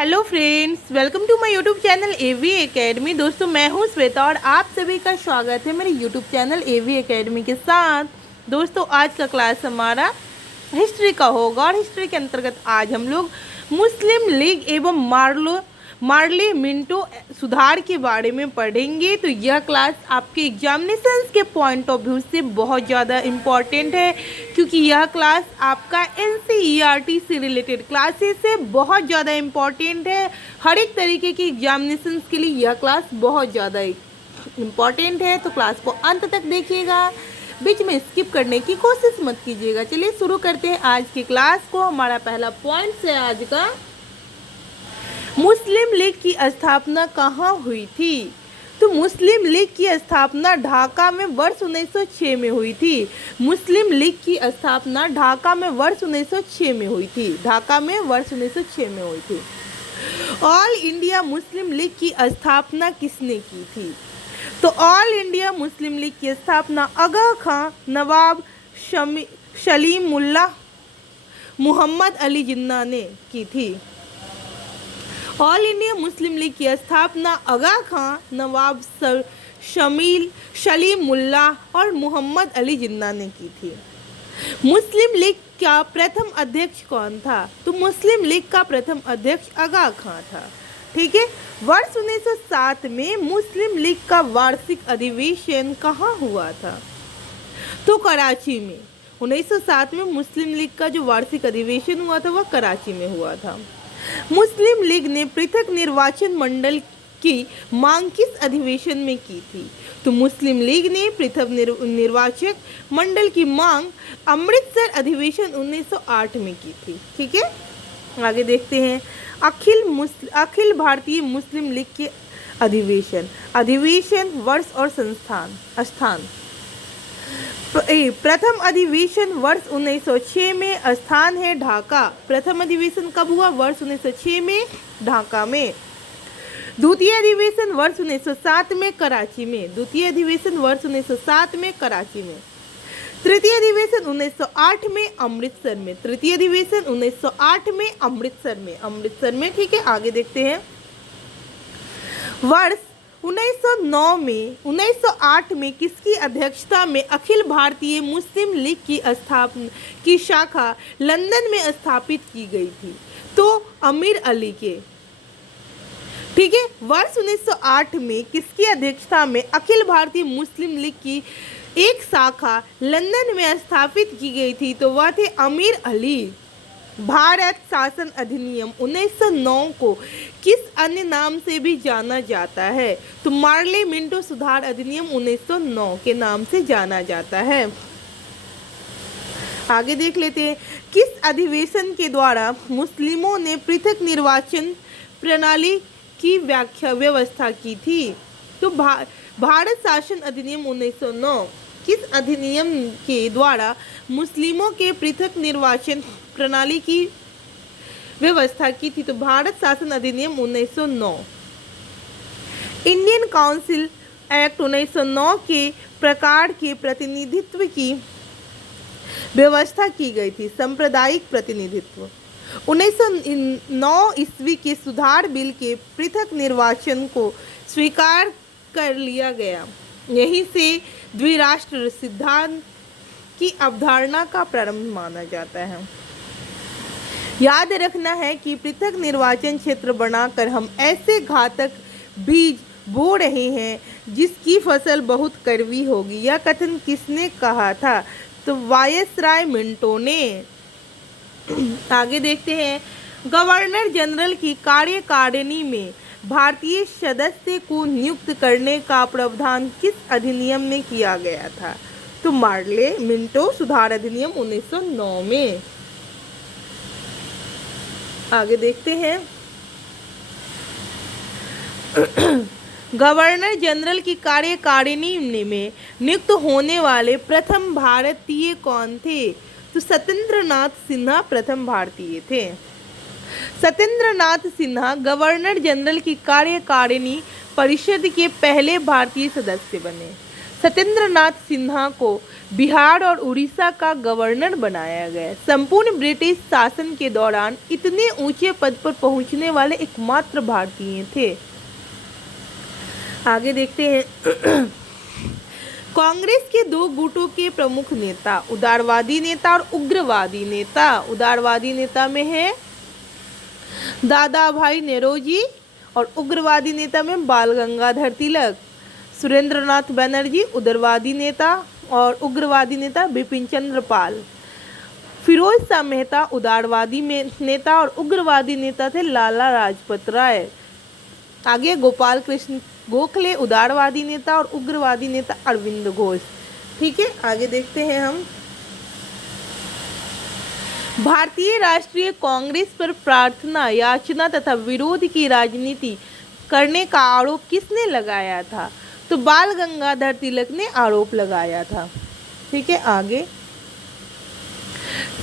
Hello friends, welcome to my YouTube channel AV Academy. दोस्तों, मैं हूं श्वेता और आप सभी का स्वागत है मेरे यूट्यूब चैनल एवी एकेडमी के साथ। दोस्तों, आज का क्लास हमारा हिस्ट्री का होगा और हिस्ट्री के अंतर्गत आज हम लोग मुस्लिम लीग एवं मार्ले मिंटो सुधार के बारे में पढ़ेंगे। तो यह क्लास आपके एग्जामिनेशंस के पॉइंट ऑफ व्यू से बहुत ज़्यादा इम्पॉर्टेंट है, क्योंकि यह क्लास आपका एनसीईआरटी से रिलेटेड क्लासेस से बहुत ज़्यादा इम्पॉर्टेंट है। हर एक तरीके की एग्जामिनेशंस के लिए यह क्लास बहुत ज़्यादा इम्पॉर्टेंट है। तो क्लास को अंत तक देखिएगा, बीच में स्किप करने की कोशिश मत कीजिएगा। चलिए शुरू करते हैं आज की क्लास को। हमारा पहला पॉइंट है आज का, मुस्लिम लीग की स्थापना कहाँ हुई थी। तो मुस्लिम लीग की स्थापना ढाका में वर्ष 1906 में हुई थी। मुस्लिम लीग की स्थापना ढाका में वर्ष 1906 में हुई थी। ढाका में वर्ष 1906 में हुई थी। ऑल इंडिया मुस्लिम लीग की स्थापना किसने की थी। तो ऑल इंडिया मुस्लिम लीग की स्थापना आगा खां, नवाब सलीमुल्लाह, मोहम्मद अली जिन्ना ने की थी। ऑल इंडिया मुस्लिम लीग की स्थापना आगा खां, नवाब सलीमुल्लाह और मोहम्मद अली जिन्ना ने की थी। मुस्लिम लीग का प्रथम अध्यक्ष कौन था। तो मुस्लिम लीग का प्रथम अध्यक्ष आगा खां था। ठीक है। वर्ष 1907 में मुस्लिम लीग का वार्षिक अधिवेशन कहाँ हुआ था। तो कराची में। 1907 में मुस्लिम लीग का जो वार्षिक अधिवेशन हुआ था वह कराची में हुआ था। मुस्लिम लीग ने पृथक निर्वाचन मंडल की मांग किस अधिवेशन में की थी। तो मुस्लिम लीग ने पृथक निर्वाचक मंडल की मांग अमृतसर अधिवेशन 1908 में की थी। ठीक है, आगे देखते हैं। अखिल भारतीय मुस्लिम लीग के अधिवेशन वर्ष और स्थान। प्रथम अधिवेशन वर्ष 1906 में, स्थान है ढाका। प्रथम अधिवेशन कब हुआ। वर्ष 1906 में ढाका में। द्वितीय अधिवेशन वर्ष 1907 में कराची में। द्वितीय अधिवेशन वर्ष 1907 में कराची में। तृतीय अधिवेशन 1908 में अमृतसर में। तृतीय अधिवेशन 1908 में अमृतसर में। ठीक है, आगे देखते हैं। वर्ष 1908 में किसकी अध्यक्षता में अखिल भारतीय मुस्लिम लीग की शाखा लंदन में स्थापित की गई थी। तो अमीर अली के। ठीक है, वर्ष 1908 में किसकी अध्यक्षता में अखिल भारतीय मुस्लिम लीग की एक शाखा लंदन में स्थापित की गई थी। तो वह थे अमीर अली। भारत शासन अधिनियम 1909 को किस अन्य नाम से भी जाना जाता है। तो मार्ले मिंटो सुधार अधिनियम 1909 के नाम से जाना जाता है। आगे देख लेते हैं। किस अधिवेशन के द्वारा मुस्लिमों ने पृथक निर्वाचन प्रणाली की व्यवस्था की थी। तो भारत शासन अधिनियम 1909 किस अधिनियम के द्वारा मुस्लिमों के पृथक निर्वाचन प्रणाली की व्यवस्था की थी। तो भारत शासन अधिनियम 1909। इंडियन काउंसिल एक्ट 1909 के प्रकार के प्रतिनिधित्व की व्यवस्था की गई थी। सांप्रदायिक प्रतिनिधित्व। 1909 ईस्वी के सुधार बिल के पृथक निर्वाचन को स्वीकार कर लिया गया। यहीं से द्विराष्ट्र सिद्धांत की अवधारणा का प्रारंभ माना जाता है। याद रखना है कि पृथक निर्वाचन क्षेत्र बनाकर हम ऐसे घातक बीज बो रहे हैं जिसकी फसल बहुत कड़वी होगी। यह कथन किसने कहा था। तो वायसराय मिंटो ने। आगे देखते हैं। गवर्नर जनरल की कार्यकारिणी में भारतीय सदस्य को नियुक्त करने का प्रावधान किस अधिनियम में किया गया था। तो मार्ले मिंटो सुधार अधिनियम 1909 में। आगे देखते हैं। गवर्नर जनरल की कार्यकारिणी में नियुक्त होने वाले प्रथम भारतीय कौन थे। तो सत्येंद्रनाथ सिन्हा प्रथम भारतीय थे। सत्येंद्रनाथ सिन्हा गवर्नर जनरल की कार्यकारिणी परिषद के पहले भारतीय सदस्य बने। सत्येंद्रनाथ सिन्हा को बिहार और उड़ीसा का गवर्नर बनाया गया। संपूर्ण ब्रिटिश शासन के दौरान इतने ऊंचे पद पर पहुंचने वाले एकमात्र भारतीय थे। आगे देखते हैं। कांग्रेस के दो गुटों के प्रमुख नेता, उदारवादी नेता और उग्रवादी नेता। उदारवादी नेता में है दादा भाई नेरोजी और उग्रवादी नेता में बाल गंगाधर तिलक। सुरेंद्रनाथ बनर्जी उदारवादी नेता और उग्रवादी नेता बिपिन चंद्र पाल। फिरोज शाह मेहता उदारवादी में नेता और उग्रवादी नेता थे लाला लाजपत राय। आगे गोपाल कृष्ण गोखले उदारवादी नेता और उग्रवादी नेता अरविंद घोष। ठीक है, आगे देखते हैं हम। भारतीय राष्ट्रीय कांग्रेस पर प्रार्थना, याचना तथा विरोध की राजनीति करने का आरोप किसने लगाया था? तो बाल गंगाधर तिलक ने आरोप लगाया था। ठीक है, आगे।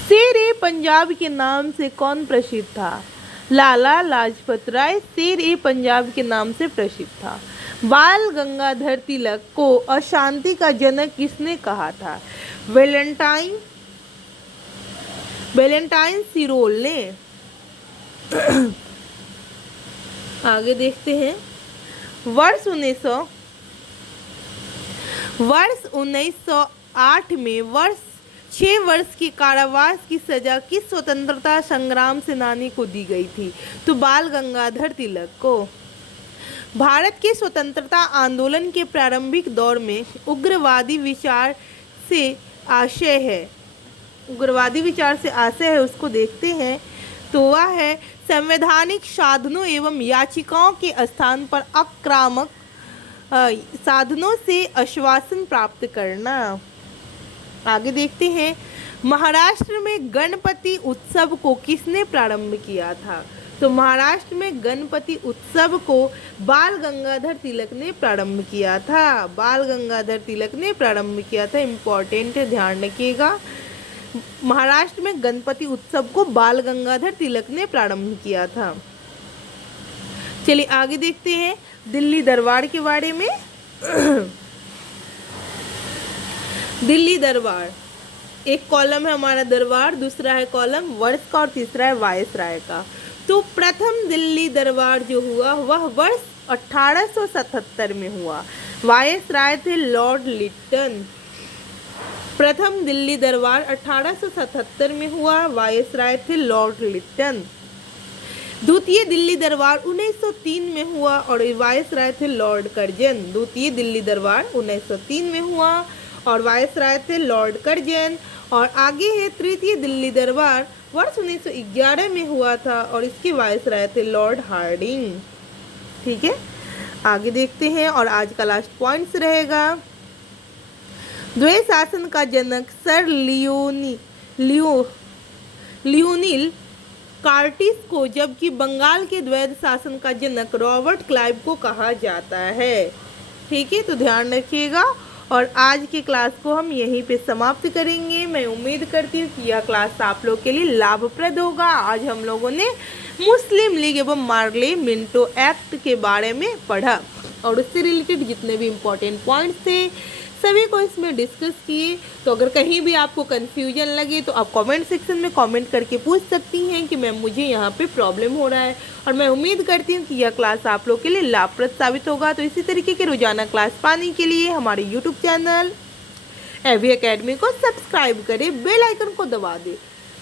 शेर-ए पंजाब के नाम से कौन प्रसिद्ध था? लाला लाजपत राय शेर-ए पंजाब के नाम से प्रसिद्ध था। बाल गंगाधर तिलक को अशांति का जनक किसने कहा था? वैलेंटाइन सिरोल ने। आगे देखते हैं। वर्ष 1908 में 6 वर्ष की कारावास की सजा किस स्वतंत्रता संग्राम सेनानी को दी गई थी? तो बाल गंगाधर तिलक को। भारत के स्वतंत्रता आंदोलन के प्रारंभिक दौर में उग्रवादी विचार से आशय है, उसको देखते हैं। तो वह है संवैधानिक साधनों एवं याचिकाओं के स्थान पर आक्रामक साधनों से आश्वासन प्राप्त करना। आगे देखते हैं। महाराष्ट्र में गणपति उत्सव को किसने प्रारंभ किया था? तो महाराष्ट्र में गणपति उत्सव को बाल गंगाधर तिलक ने प्रारंभ किया था। बाल गंगाधर तिलक ने प्रारंभ किया था। इम्पोर्टेंट है, ध्यान रखिएगा। महाराष्ट्र में गणपति उत्सव को बाल गंगाधर तिलक ने प्रारंभ किया था। चलिए आगे देखते हैं दिल्ली दरबार के बारे में। दिल्ली दरबार, एक कॉलम है हमारा दरबार, दूसरा है कॉलम वर्ष का और तीसरा है वायसराय का। तो प्रथम दिल्ली दरबार जो हुआ वह वर्ष 1877 में हुआ। वायसराय थे लॉर्ड लिटन। प्रथम दिल्ली दरबार 1877 में हुआ, वायसराय थे लॉर्ड लिटन। द्वितीय दिल्ली दरबार 1903 में हुआ और वायसराय थे लॉर्ड कर्जन। द्वितीय दिल्ली दरबार 1903 में हुआ और वायसराय थे लॉर्ड कर्जन। और आगे है तृतीय दिल्ली दरबार वर्ष 1911 में हुआ था और इसके वायसराय थे लॉर्ड हार्डिंग। ठीक है, आगे देखते हैं और आज का लास्ट पॉइंट्स रहेगा। द्वैत शासन का जनक सर लियोनिल कार्टिस को, जबकि बंगाल के द्वैत शासन का जनक रॉबर्ट क्लाइव को कहा जाता है। ठीक है, तो ध्यान रखिएगा। और आज की क्लास को हम यहीं पे समाप्त करेंगे। मैं उम्मीद करती हूँ कि यह क्लास आप लोग के लिए लाभप्रद होगा। आज हम लोगों ने मुस्लिम लीग एवं मार्ले मिंटो एक्ट के बारे में पढ़ा और उससे रिलेटेड जितने भी इम्पोर्टेंट पॉइंट्स थे सभी को इसमें डिस्कस किए। तो अगर कहीं भी आपको कन्फ्यूजन लगे तो आप कमेंट सेक्शन में कमेंट करके पूछ सकती हैं कि मैम मुझे यहाँ पे प्रॉब्लम हो रहा है। और मैं उम्मीद करती हूँ कि यह क्लास आप लोग के लिए लाभप्रद साबित होगा। तो इसी तरीके के रोजाना क्लास पाने के लिए हमारे यूट्यूब चैनल एवी एकेडमी को सब्सक्राइब करें, बेल आइकन को दबा दें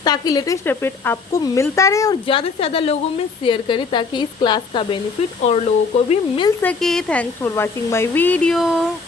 ताकि लेटेस्ट अपडेट आपको मिलता रहे और ज़्यादा से ज़्यादा लोगों में शेयर करें ताकि इस क्लास का बेनिफिट और लोगों को भी मिल सके। Thanks for watching my video.